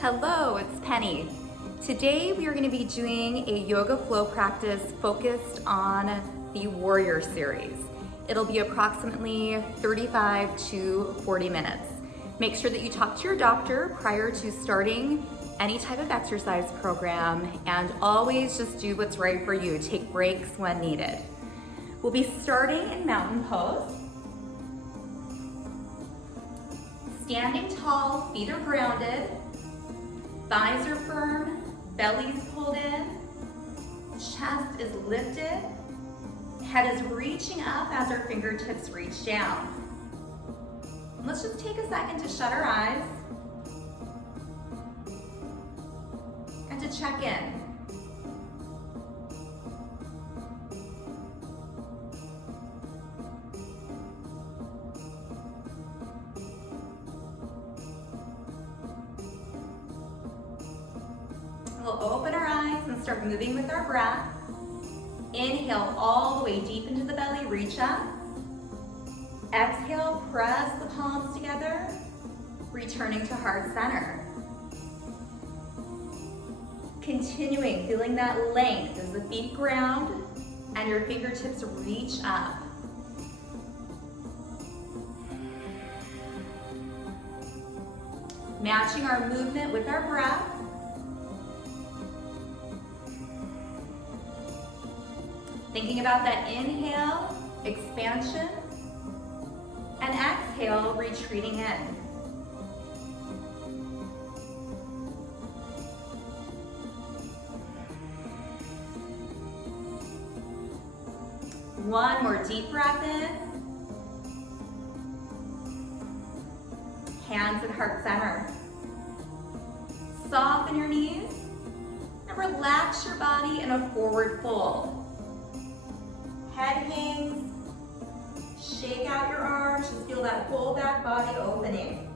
Hello, it's Penny. Today we are going to be doing a yoga flow practice focused on the Warrior series. It'll be approximately 35 to 40 minutes. Make sure that you talk to your doctor prior to starting any type of exercise program, and always just do what's right for you. Take breaks when needed. We'll be starting in mountain pose. Standing tall, feet are grounded. Thighs are firm, belly's pulled in, chest is lifted, head is reaching up as our fingertips reach down. Let's just take a second to shut our eyes and to check in. We'll open our eyes and start moving with our breath. Inhale all the way deep into the belly, reach up. Exhale, press the palms together, returning to heart center. Continuing, feeling that length as the feet ground and your fingertips reach up. Matching our movement with our breath. Thinking about that inhale, expansion, and exhale, retreating in. One more deep breath in. Hands at heart center. Soften your knees and relax your body in a forward fold. Head hangs, shake out your arms, just feel that whole back body opening.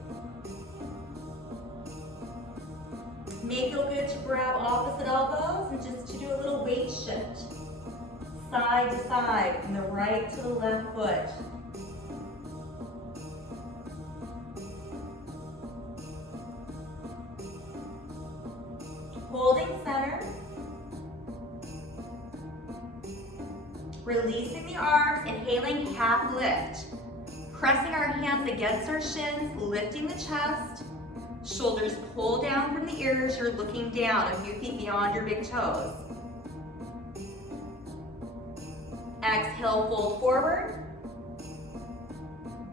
May feel good to grab opposite elbows and just to do a little weight shift. Side to side, from the right to the left foot. Holding center. Releasing the arms, inhaling half lift. Pressing our hands against our shins, lifting the chest. Shoulders pull down from the ears, you're looking down a few feet beyond your big toes. Exhale, fold forward.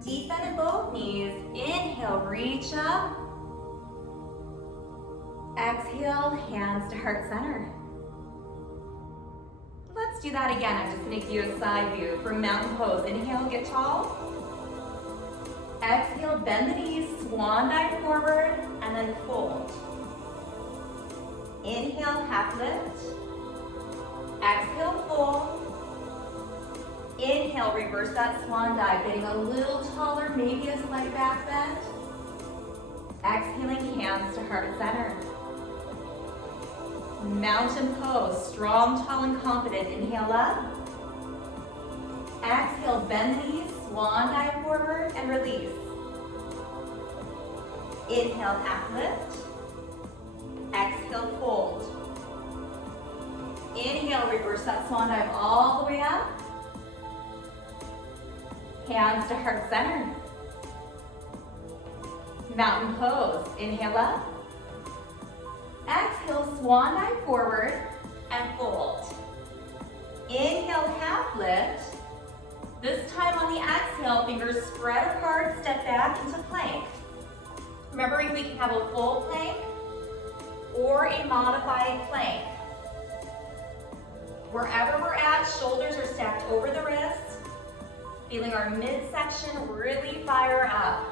Deep bend in both knees. Inhale, reach up. Exhale, hands to heart center. Let's do that again. I'm just going to give you a side view for mountain pose. Inhale, get tall. Exhale, bend the knees, swan dive forward, and then fold. Inhale, half lift. Exhale, fold. Inhale, reverse that swan dive, getting a little taller, maybe a slight back bend. Exhaling, hands to heart center. Mountain pose, strong, tall, and confident. Inhale up. Exhale, bend the knees, swan dive forward, and release. Inhale, half lift. Exhale, fold. Inhale, reverse that swan dive all the way up. Hands to heart center. Mountain pose, inhale up. Exhale, swan dive forward and fold. Inhale, half lift. This time on the exhale, fingers spread apart, step back into plank. Remembering we can have a full plank or a modified plank. Wherever we're at, shoulders are stacked over the wrists, feeling our midsection really fire up.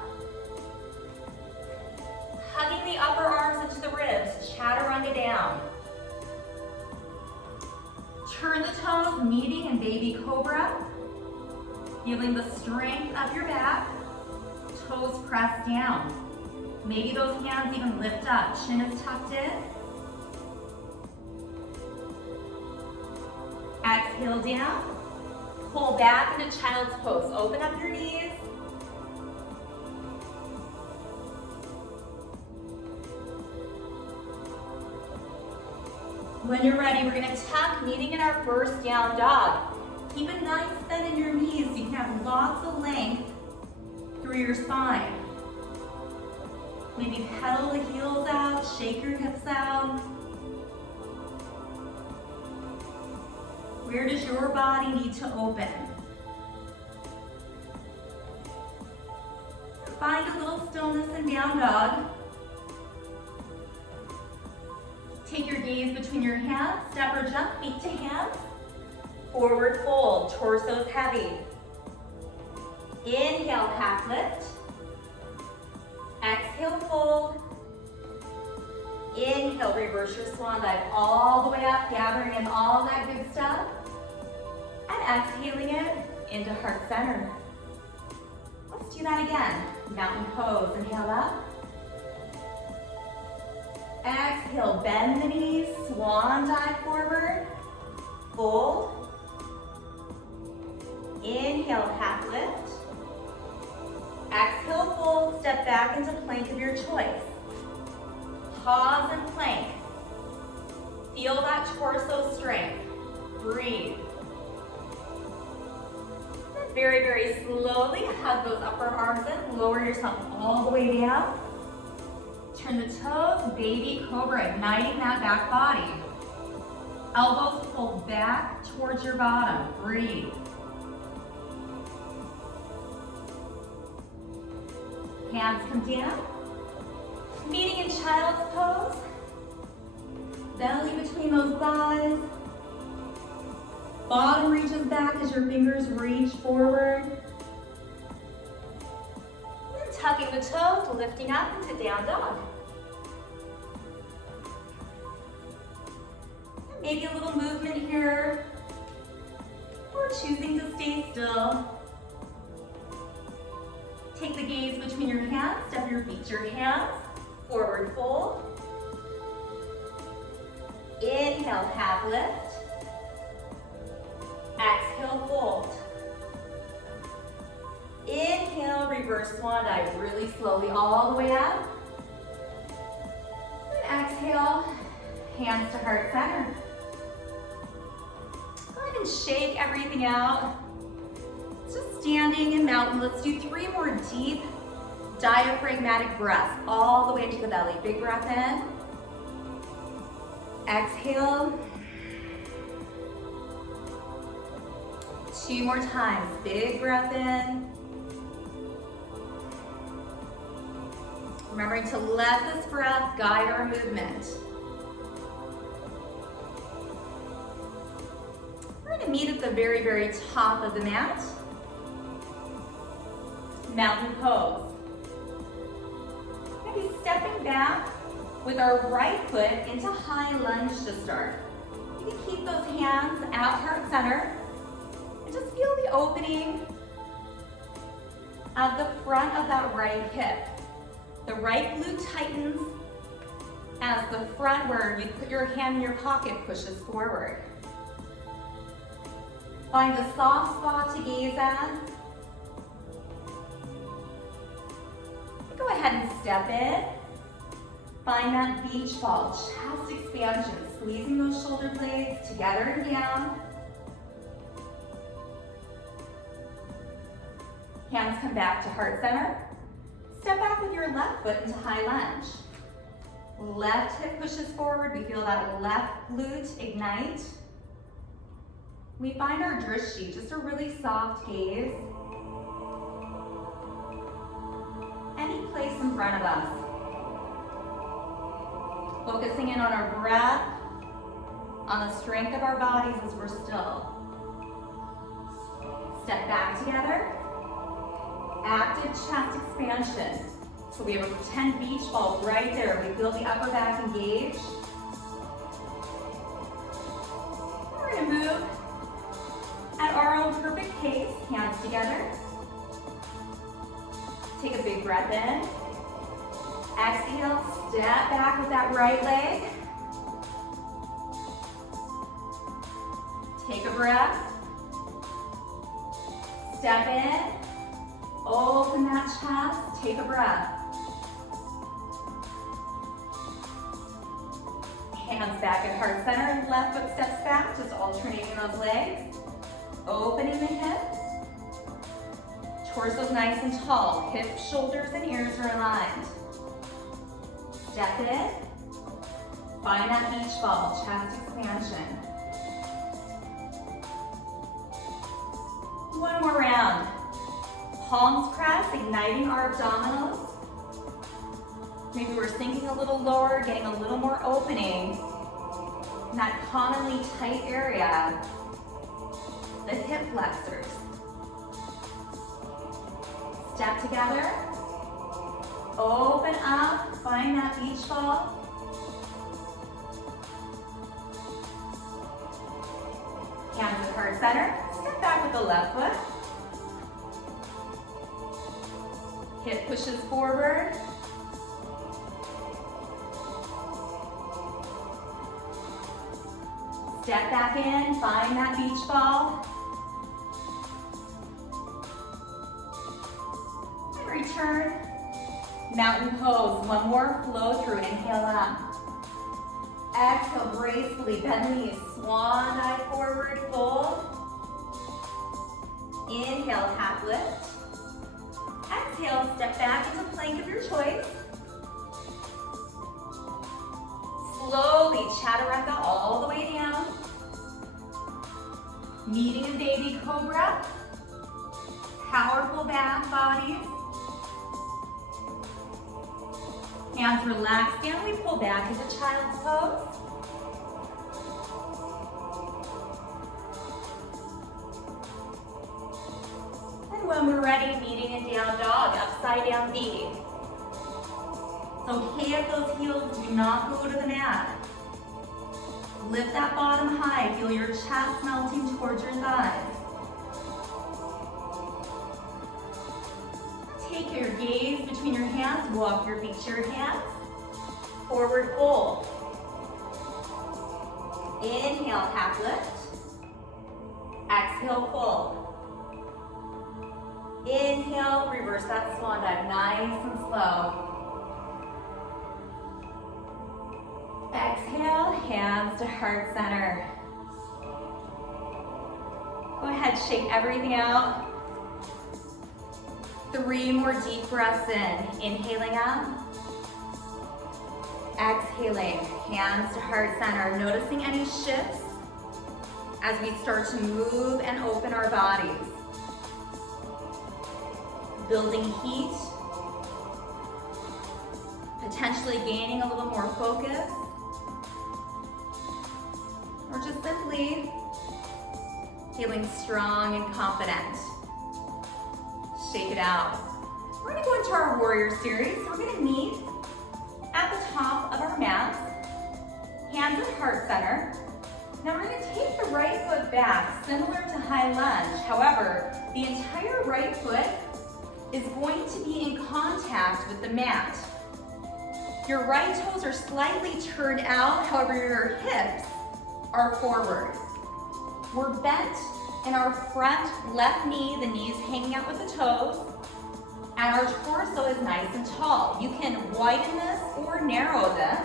Hugging the upper arms into the ribs, chaturanga down. Turn the toes, meeting in baby cobra. Feeling the strength of your back, toes pressed down. Maybe those hands even lift up, chin is tucked in. Exhale down, pull back into child's pose. Open up your knees. When you're ready, we're gonna tuck, meeting in our first down dog. Keep a nice bend in your knees so you can have lots of length through your spine. Maybe pedal the heels out, shake your hips out. Where does your body need to open? Find a little stillness in down dog. Take your gaze between your hands, step or jump, feet to hands. Forward fold, torso's heavy. Inhale, half lift. Exhale, fold. Inhale, reverse your swan dive all the way up, gathering in all that good stuff. And exhaling it into heart center. Let's do that again. Mountain pose, inhale up. Exhale, bend the knees, swan dive forward. Fold. Inhale, half lift. Exhale, fold, step back into plank of your choice. Pause and plank. Feel that torso strength. Breathe. And very, very slowly hug those upper arms in. Lower yourself all the way down. Turn the toes, baby cobra, igniting that back body. Elbows pulled back towards your bottom. Breathe. Hands come down. Meeting in child's pose. Belly between those thighs. Bottom reaches back as your fingers reach forward. And tucking the toes, lifting up into down dog. Maybe a little movement here. Or choosing to stay still. Take the gaze between your hands, step your feet to your hands, forward fold. Inhale, half lift. Exhale, fold. Inhale, reverse swan dive, really slowly all the way up. And exhale, hands to heart center. Go ahead and shake everything out. Just standing in mountain. Let's do 3 more deep diaphragmatic breaths all the way into the belly. Big breath in. Exhale. 2 more times. Big breath in. Remembering to let this breath guide our movement. We're going to meet at the very, very top of the mat. Mountain pose. Maybe stepping back with our right foot into high lunge to start. You can keep those hands at heart center and just feel the opening at the front of that right hip. The right glute tightens as the front where you put your hand in your pocket pushes forward. Find a soft spot to gaze at. Go ahead and step in. Find that beach ball, chest expansion, squeezing those shoulder blades together and down. Hands come back to heart center. Step back with your left foot into high lunge. Left hip pushes forward. We feel that left glute ignite. We find our drishti, just a really soft gaze. Any place in front of us. Focusing in on our breath, on the strength of our bodies as we're still. Step back together. Active chest expansion. So we have a pretend beach ball right there. We feel the upper back engage. We're going to move at our own perfect pace. Hands together. Take a big breath in. Exhale, step back with that right leg. Take a breath. Step in. Open that chest. Take a breath. Hands back at heart center, left foot steps back, just alternating those legs. Opening the hips. Torso's nice and tall. Hips, shoulders, and ears are aligned. Step it in. Find that beach ball, chest expansion. One more round. Palms press, igniting our abdominals. Maybe we're sinking a little lower, getting a little more opening in that commonly tight area, the hip flexors. Step together, open up, find that beach ball. Hands at heart center, step back with the left foot. Hip pushes forward. Step back in, find that beach ball. And return. Mountain pose, one more flow through, inhale up. Exhale, gracefully bend knees, swan dive forward, fold. Inhale, half lift. Exhale, step back into plank of your choice. Slowly, chaturanga all the way down. Meeting a baby cobra. Powerful back bodies. Hands relaxed down, we pull back into child's pose. And when we're ready, meeting in down dog, upside down V. It's okay if those heels do not go to the mat. Lift that bottom high, feel your chest melting towards your thighs. Take your gaze between your hands, walk your feet to your hands. Forward fold. Inhale, half lift. Exhale, fold. Inhale, reverse that swan dive, nice and slow. Exhale, hands to heart center. Go ahead, shake everything out. 3 more deep breaths in. Inhaling up. Exhaling, hands to heart center. Noticing any shifts as we start to move and open our bodies. Building heat. Potentially gaining a little more focus. Or just simply feeling strong and confident. Shake it out. We're gonna go into our warrior series. We're gonna meet at the top of our mats, hands at heart center. Now we're gonna take the right foot back, similar to high lunge. However, the entire right foot is going to be in contact with the mat. Your right toes are slightly turned out, however your hips are forward. We're bent in our front left knee, the knees hanging out with the toes, and our torso is nice and tall. You can widen this or narrow this,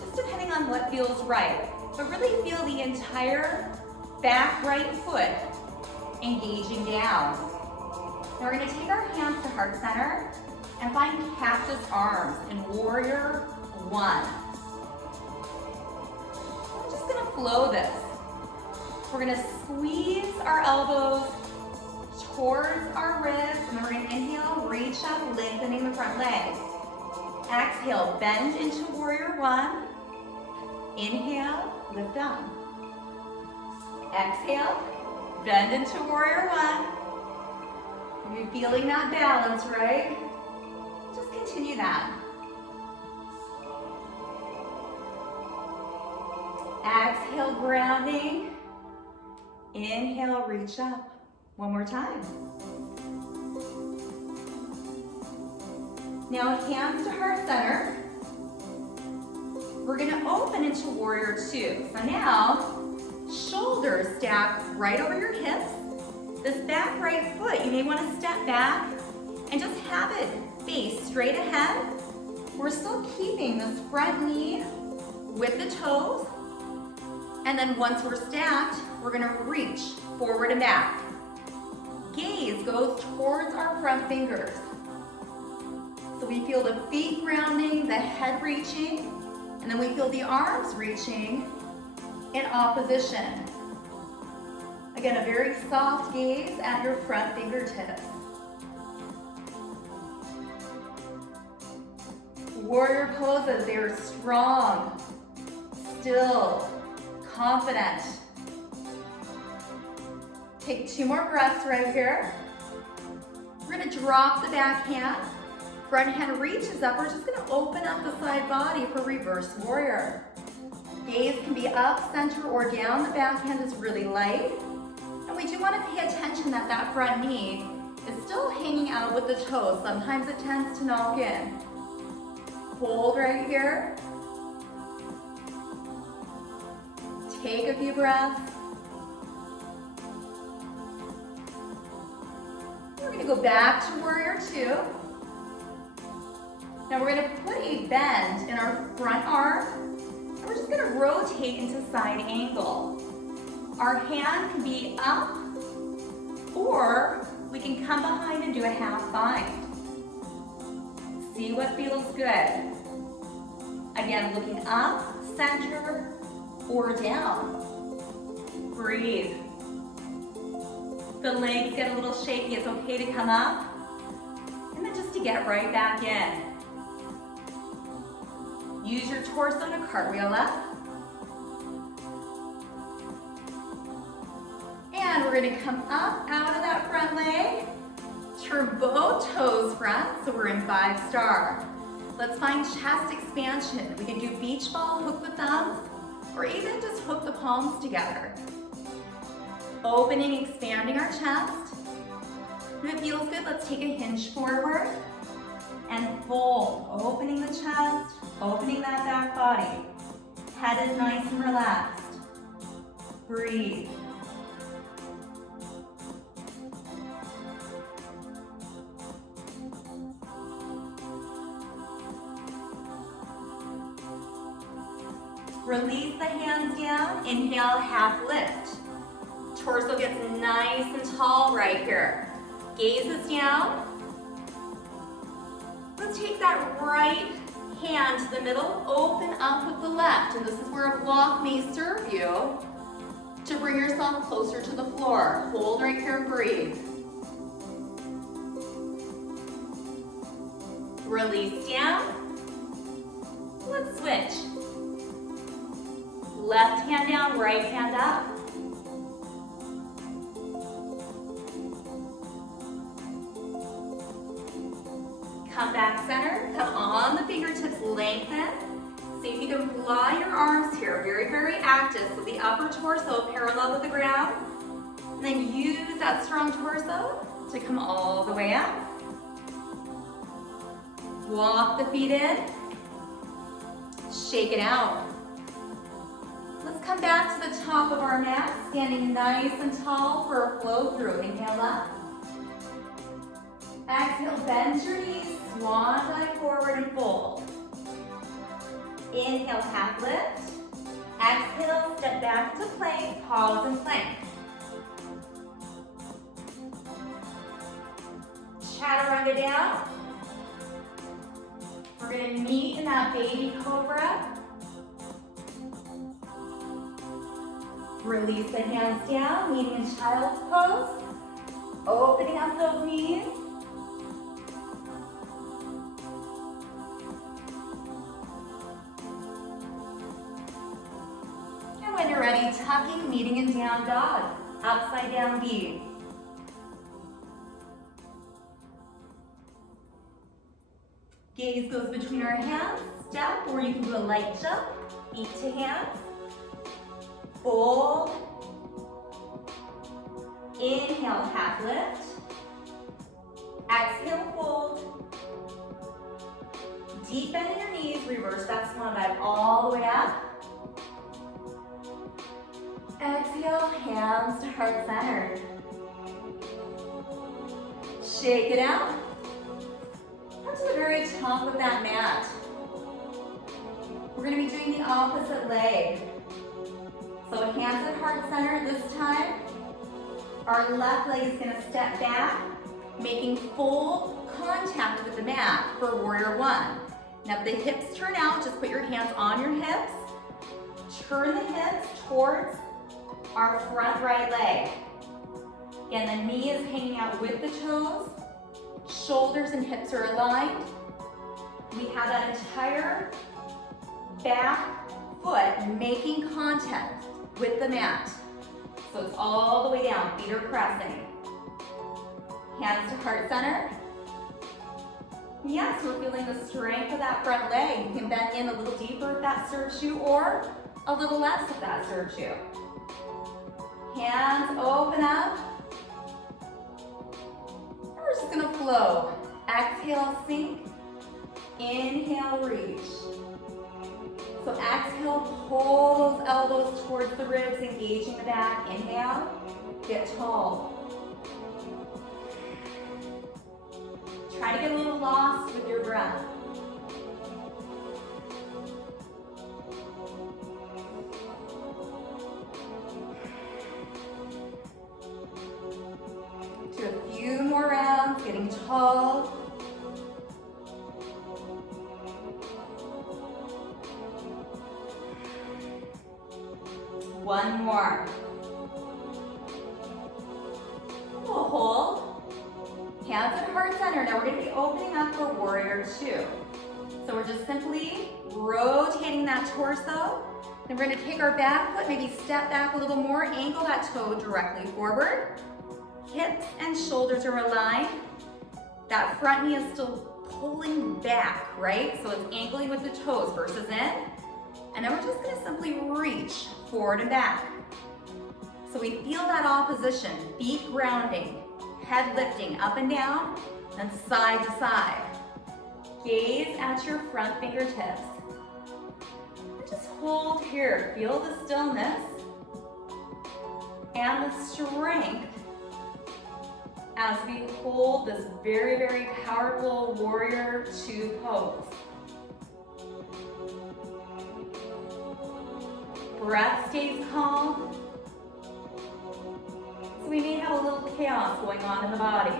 just depending on what feels right. But really feel the entire back right foot engaging down. Now we're gonna take our hands to heart center and find cactus arms in warrior 1. We're just gonna flow this. We're gonna squeeze our elbows towards our wrists, and then we're gonna inhale, reach up, lengthening the front leg. Exhale, bend into warrior 1. Inhale, lift up. Exhale, bend into warrior 1. You're feeling that balance, right? Just continue that. Exhale, grounding. Inhale, reach up. One more time. Now hands to heart center. We're gonna open into warrior 2. So now, shoulders stack right over your hips. This back right foot, you may wanna step back and just have it face straight ahead. We're still keeping this front knee with the toes. And then once we're stacked, we're gonna reach forward and back. Gaze goes towards our front fingers. So we feel the feet grounding, the head reaching, and then we feel the arms reaching in opposition. Again, a very soft gaze at your front fingertips. Warrior poses, they are strong, still, confident. Take 2 more breaths right here. We're gonna drop the back hand. Front hand reaches up. We're just gonna open up the side body for reverse warrior. Gaze can be up, center, or down. The back hand is really light. And we do wanna pay attention that that front knee is still hanging out with the toes. Sometimes it tends to knock in. Hold right here. Take a few breaths. We're gonna go back to warrior 2. Now we're gonna put a bend in our front arm, and we're just gonna rotate into side angle. Our hand can be up, or we can come behind and do a half bind. See what feels good. Again, looking up, center, or down. Breathe. The legs get a little shaky, it's okay to come up, and then just to get right back in. Use your torso to cartwheel up. And we're gonna come up out of that front leg, turn both toes front, so we're in 5-star. Let's find chest expansion. We can do beach ball, hook the thumbs, or even just hook the palms together. Opening, expanding our chest. If it feels good, let's take a hinge forward and fold. Opening the chest, opening that back body. Head is nice and relaxed. Breathe. Release the hands down. Inhale, half lift. Torso gets nice and tall right here. Gaze is down. Let's take that right hand to the middle, open up with the left, and this is where a block may serve you to bring yourself closer to the floor. Hold right here and breathe. Release down. Let's switch. Left hand down, right hand up. Come back center, come on the fingertips, lengthen. See if you can fly your arms here, very, very active. So the upper torso parallel with the ground. And then use that strong torso to come all the way up. Walk the feet in. Shake it out. Let's come back to the top of our mat, standing nice and tall for a flow through. Inhale up. Exhale, bend your knees, swan dive forward and fold. Inhale, half lift. Exhale, step back to plank, pause and plank. Chaturanga down. We're gonna meet in that baby cobra. Release the hands down, meeting in child's pose. Opening up those knees. And when you're ready, tucking, meeting in down dog. Upside down V. Gaze goes between our hands, step, or you can do a light jump, feet to hands. Fold. Inhale, half lift. Exhale, fold. Deep bend in your knees, reverse that swan dive all the way up. Exhale, hands to heart center. Shake it out. Come to the very top of that mat. We're going to be doing doing the opposite leg. So hands at heart center this time. Our left leg is gonna step back, making full contact with the mat for warrior one. Now if the hips turn out, just put your hands on your hips. Turn the hips towards our front right leg. Again, the knee is hanging out with the toes. Shoulders and hips are aligned. We have that entire back foot making contact with the mat. So it's all the way down, feet are pressing. Hands to heart center. Yes, we're feeling the strength of that front leg. You can bend in a little deeper if that serves you, or a little less if that serves you. Hands open up. And we're just gonna flow. Exhale, sink. Inhale, reach. So exhale, pull those elbows towards the ribs, engaging the back. Inhale, get tall. Try to get a little lost with your breath. Do a few more rounds, getting tall. One more. We'll hold. Hands at heart center. Now we're going to be opening up for warrior two. So we're just simply rotating that torso. Then we're going to take our back foot, maybe step back a little more, angle that toe directly forward. Hips and shoulders are aligned. That front knee is still pulling back, right? So it's angling with the toes versus in. And then we're just going to simply reach forward and back. So we feel that opposition, feet grounding, head lifting up and down, and side to side. Gaze at your front fingertips. And just hold here. Feel the stillness and the strength as we hold this very, very powerful warrior two pose. Breath stays calm. So we may have a little chaos going on in the body.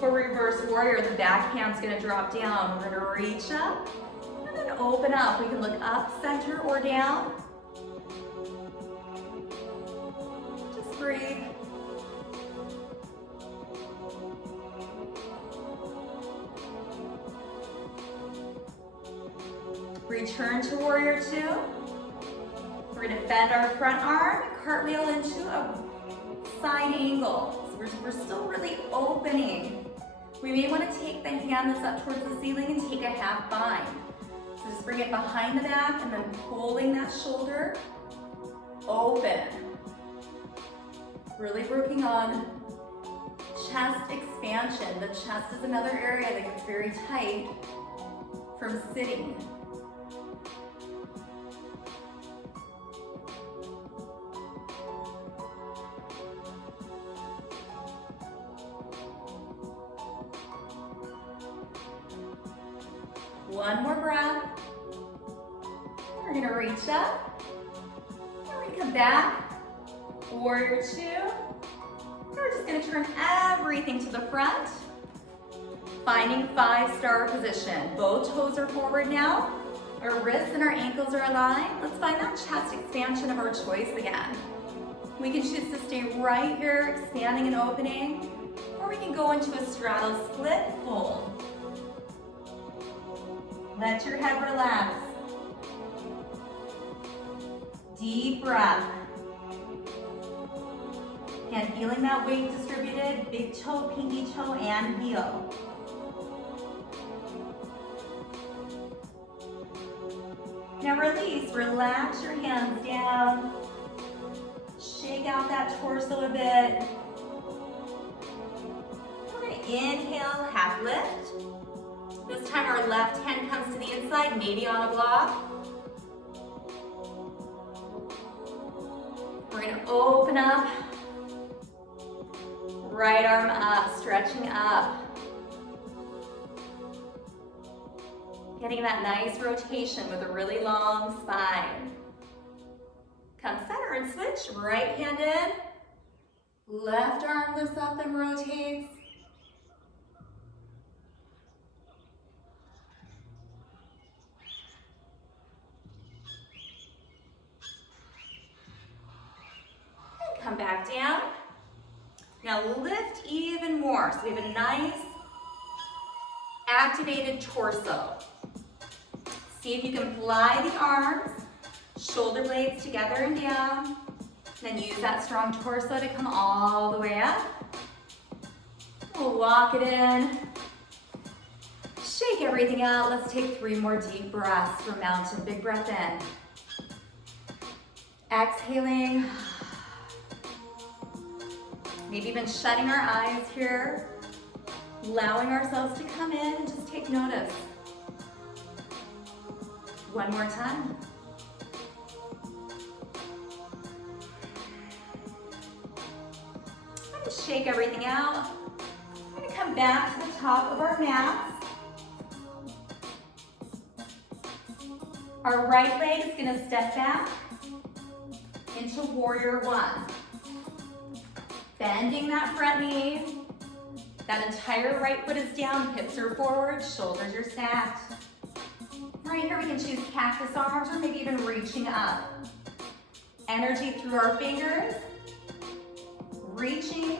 For reverse warrior, the back hand's gonna drop down. We're gonna reach up and then open up. We can look up, center, or down. Just breathe. Return to warrior two. We're gonna bend our front arm, cartwheel into a side angle. So we're still really opening. We may wanna take the hand that's up towards the ceiling and take a half bind. So just bring it behind the back and then pulling that shoulder open. Really working on chest expansion. The chest is another area that gets very tight from sitting. One more breath. We're gonna reach up. Then we're gonna come back. Warrior two. We're just gonna turn everything to the front. Finding 5-star position. Both toes are forward now. Our wrists and our ankles are aligned. Let's find that chest expansion of our choice again. We can choose to stay right here, expanding and opening, or we can go into a straddle split fold. Let your head relax. Deep breath. Again, feeling that weight distributed, big toe, pinky toe, and heel. Now release, relax your hands down. Shake out that torso a bit. We're gonna inhale, half lift. This time our left hand comes to the inside, maybe on a block. We're gonna open up. Right arm up, stretching up. Getting that nice rotation with a really long spine. Come center and switch, right hand in. Left arm lifts up and rotates. And come back down. Now lift even more. So we have a nice activated torso. See if you can fly the arms, shoulder blades together and down. Then use that strong torso to come all the way up. We'll walk it in. Shake everything out. Let's take 3 more deep breaths for mountain. Big breath in. Exhaling. Maybe even shutting our eyes here. Allowing ourselves to come in and just take notice. One more time. I'm going to shake everything out. I'm going to come back to the top of our mats. Our right leg is going to step back into warrior one. Bending that front knee. That entire right foot is down, hips are forward, shoulders are stacked. Right here we can choose cactus arms or maybe even reaching up. Energy through our fingers, reaching,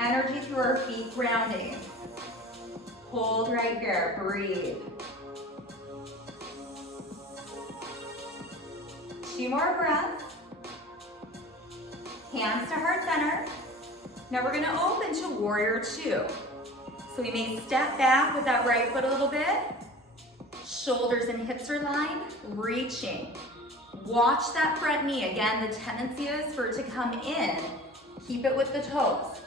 energy through our feet, grounding. Hold right here, breathe. 2 more breaths. Hands to heart center. Now we're gonna open to warrior two. So we may step back with that right foot a little bit. Shoulders and hips are lined, reaching. Watch that front knee. Again, the tendency is for it to come in. Keep it with the toes.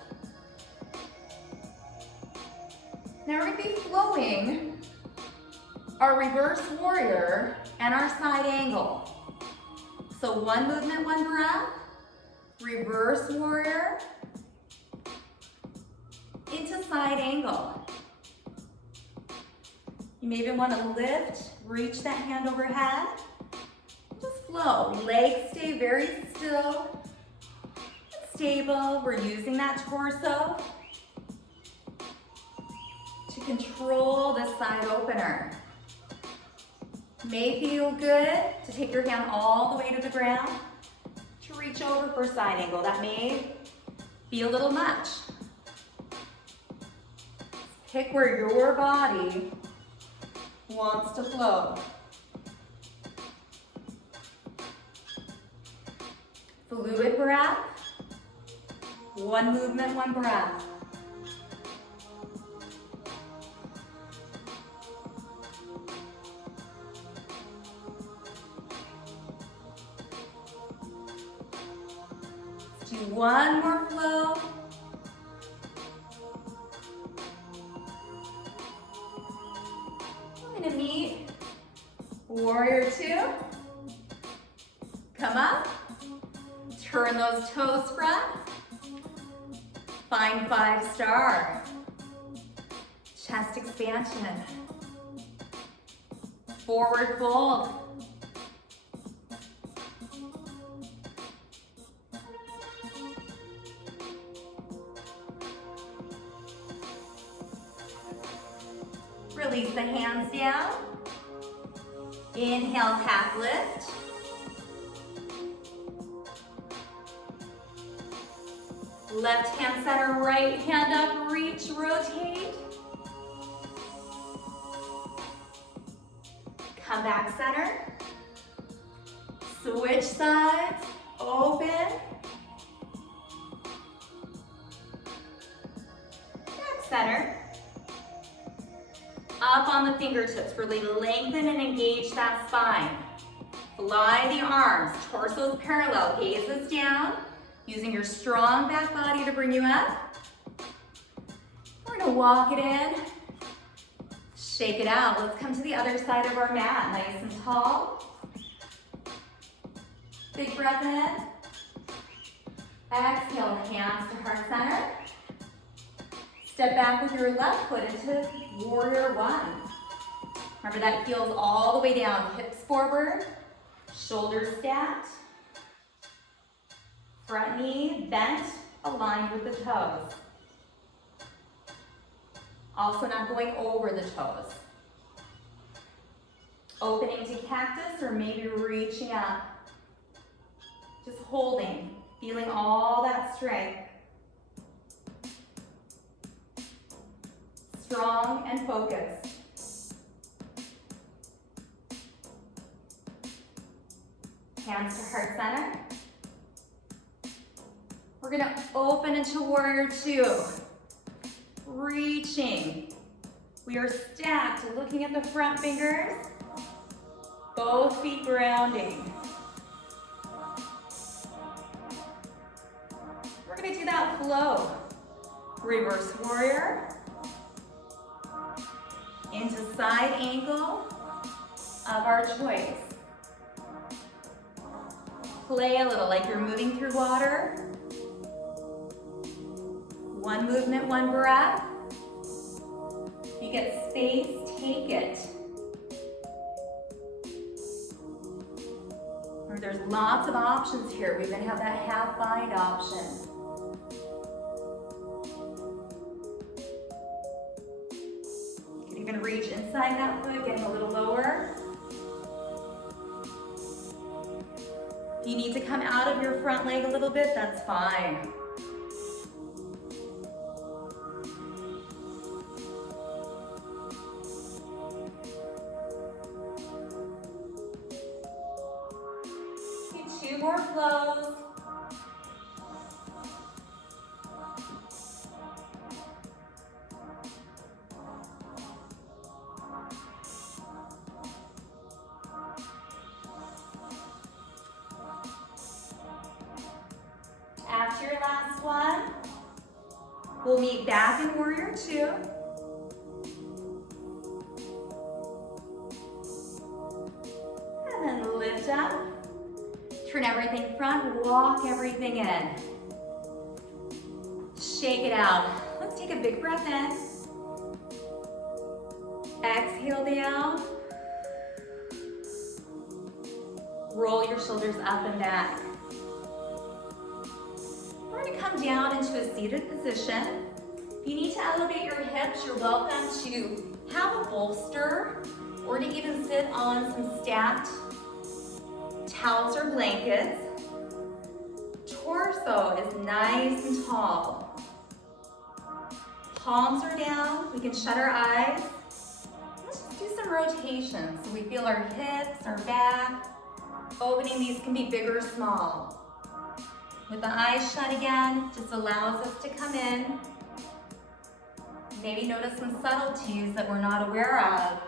Now we're gonna be flowing our reverse warrior and our side angle. So 1 movement, 1 breath. Reverse warrior into side angle. You may even want to lift, reach that hand overhead. Just flow. Legs stay very still and stable. We're using that torso to control the side opener. May feel good to take your hand all the way to the ground, to reach over for side angle. That may be a little much. Pick where your body wants to flow. Fluid breath. 1 movement, 1 breath. Let's do 1 more flow. I'm gonna meet warrior two. Come up. Turn those toes front. Find 5-star. Chest expansion. Forward fold. Release the hands down. Inhale, half lift. Left hand center, right hand up, reach, rotate. Come back center. Switch sides, open. Back center. Up on the fingertips, really lengthen and engage that spine. Fly the arms, torso's parallel, gaze is down. Using your strong back body to bring you up. We're gonna walk it in, shake it out. Let's come to the other side of our mat, nice and tall. Big breath in. Exhale, hands to heart center. Step back with your left foot into warrior one. Remember that heels all the way down, hips forward, shoulders stacked, front knee bent, aligned with the toes. Also not going over the toes. Opening to cactus or maybe reaching up. Just holding, feeling all that strength. Strong and focused. Hands to heart center. We're gonna open into warrior two. Reaching. We are stacked, looking at the front fingers. Both feet grounding. We're gonna do that flow. Reverse warrior. Into side angle of our choice. Play a little like you're moving through water. One movement, one breath. If you get space, take it. There's lots of options here. We even have that half bind option. You can even reach inside that foot, getting a little lower. If you need to come out of your front leg a little bit, that's fine. Two more flows. After your last one, we'll meet back in warrior two. And then lift up. Turn everything front, walk everything in. Shake it out. Let's take a big breath in. Exhale down. Roll your shoulders up and back. We're gonna come down into a seated position. If you need to elevate your hips, you're welcome to have a bolster or to even sit on some stacked towels or blankets. Torso is nice and tall. Palms are down. We can shut our eyes. Let's just do some rotations so we feel our hips, our back. Opening, these can be big or small. With the eyes shut again, just allows us to come in. Maybe notice some subtleties that we're not aware of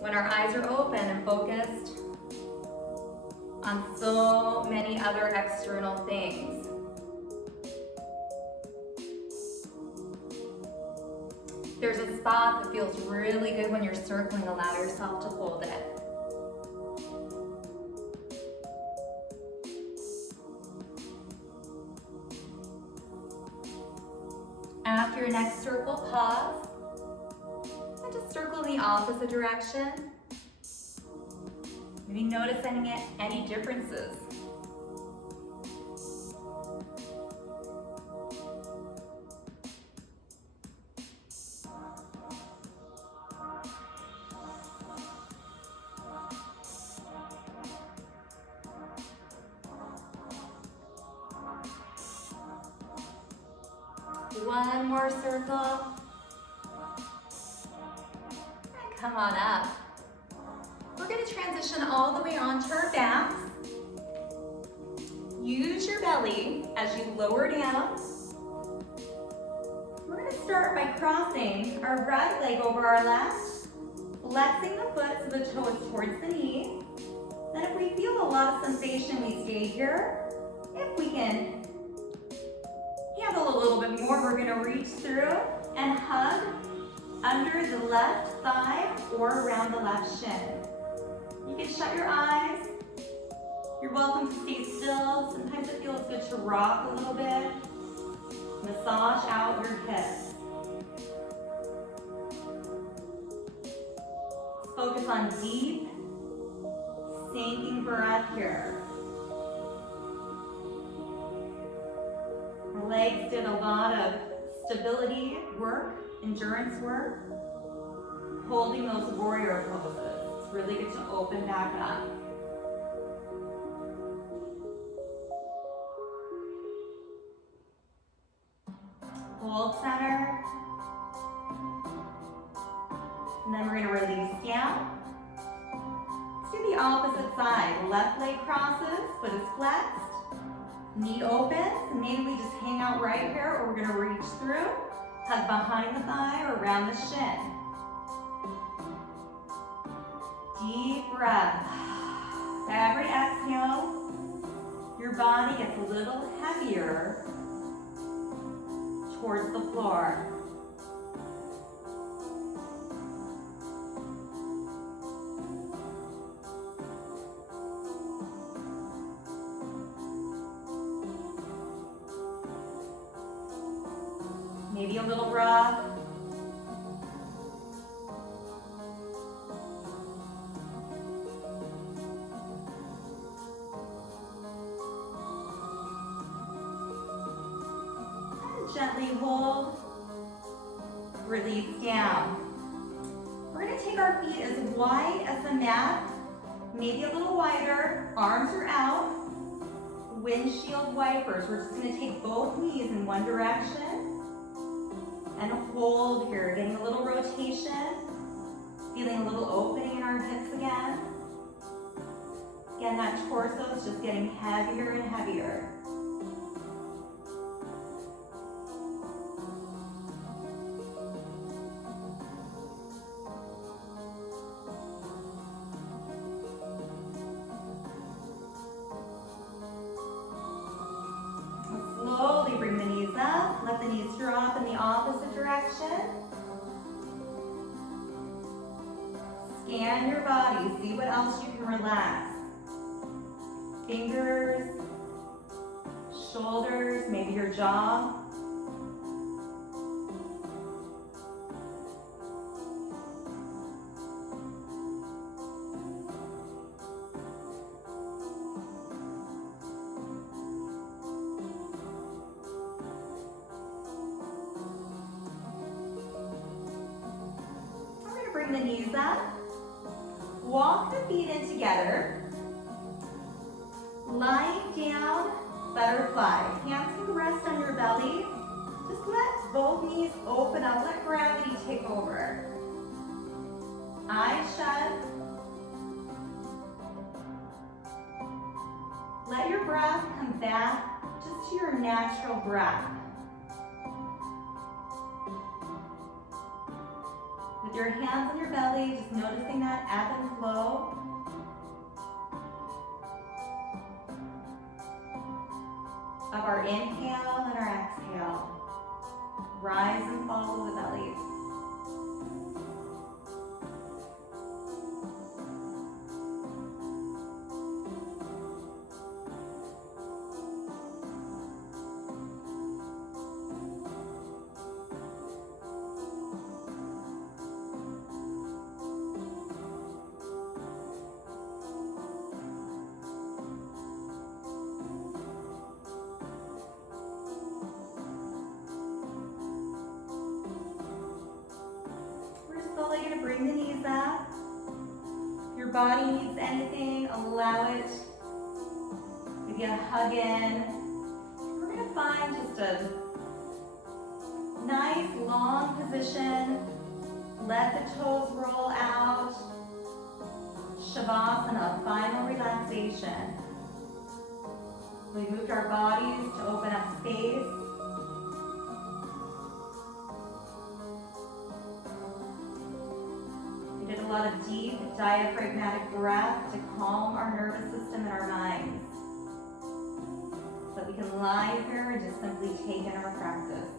when our eyes are open and focused on so many other external things. There's a spot that feels really good when you're circling. Allow yourself to hold it. After your next circle, pause. And just circle in the opposite direction. Maybe notice any differences. One more circle. And come on up. We're going to transition all the way onto our backs. Use your belly as you lower down. We're going to start by crossing our right leg over our left, flexing the foot so the toe is towards the knee. Then if we feel a lot of sensation, we stay here. If we can handle a little bit more, we're going to reach through and hug under the left thigh or around the left shin. You can shut your eyes. You're welcome to stay still. Sometimes it feels good to rock a little bit. Massage out your hips. Focus on deep, sinking breath here. Our legs did a lot of stability work, endurance work, holding those warrior poses. It's really good to open back up. Hold center. And then we're going to release down. Let's do the opposite side. Left leg crosses, foot is flexed. Knee opens, and maybe we just hang out right here, or we're going to reach through, hug behind the thigh or around the shin. Deep breath. Every exhale, your body gets a little heavier towards the floor. Maybe a little rock. And gently hold, release down. We're going to take our feet as wide as the mat, maybe a little wider, arms are out, windshield wipers. We're just going to take both knees in one direction. And hold here, getting a little rotation, feeling a little opening in our hips again. Again, that torso is just getting heavier and heavier. Slowly bring the knees up, let the knees drop in the opposite direction. Scan your body, see what else you can relax. Fingers, shoulders, maybe your jaw. Bring the knees up. Walk the feet in together. Lying down, butterfly. Hands can rest on your belly. Just let both knees open up. Let gravity take over. Eyes shut. Let your breath come back just to your natural breath. With your hands on your belly, just noticing that ebb and flow. Of our inhale and our exhale. Rise and follow the belly. Slowly going to bring the knees up. If your body needs anything, allow it. Maybe a hug in. We're going to find just a nice long position. Let the toes roll out. Shavasana, final relaxation. We moved our bodies to open up space. A lot of deep diaphragmatic breath to calm our nervous system and our minds. So we can lie here and just simply take in our practice.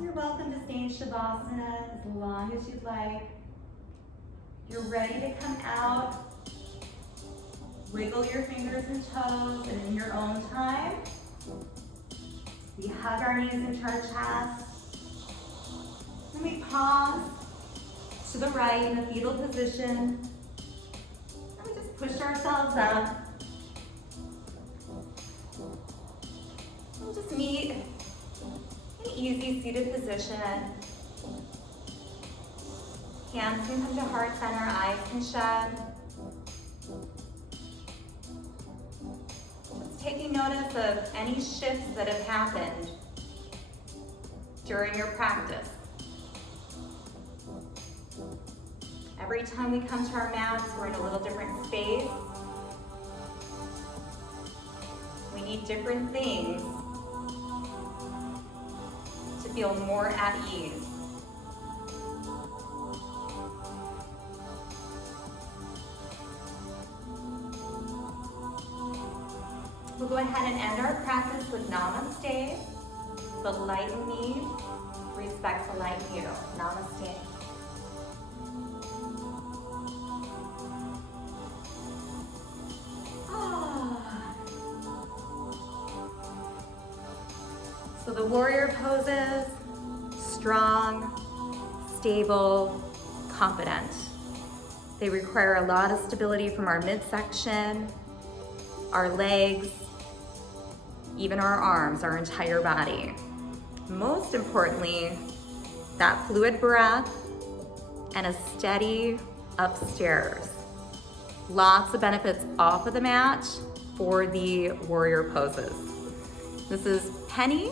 You're welcome to stay in Shavasana as long as you'd like. You're ready to come out. Wiggle your fingers and toes, and in your own time, we hug our knees into our chest. And we pause to the right in the fetal position. And we just push ourselves up. We'll just meet an easy seated position. Hands can come to heart center, eyes can shut. Just taking notice of any shifts that have happened during your practice. Every time we come to our mats, we're in a little different space. We need different things to feel more at ease. We'll go ahead and end our practice with Namaste. The light in me respects the light in you. Namaste. So the warrior poses, strong, stable, confident. They require a lot of stability from our midsection, our legs, even our arms, our entire body. Most importantly, that fluid breath and a steady upstairs. Lots of benefits off of the mat for the warrior poses. This is Penny.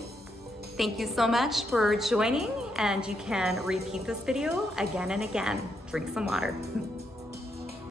Thank you so much for joining, and you can repeat this video again and again. Drink some water.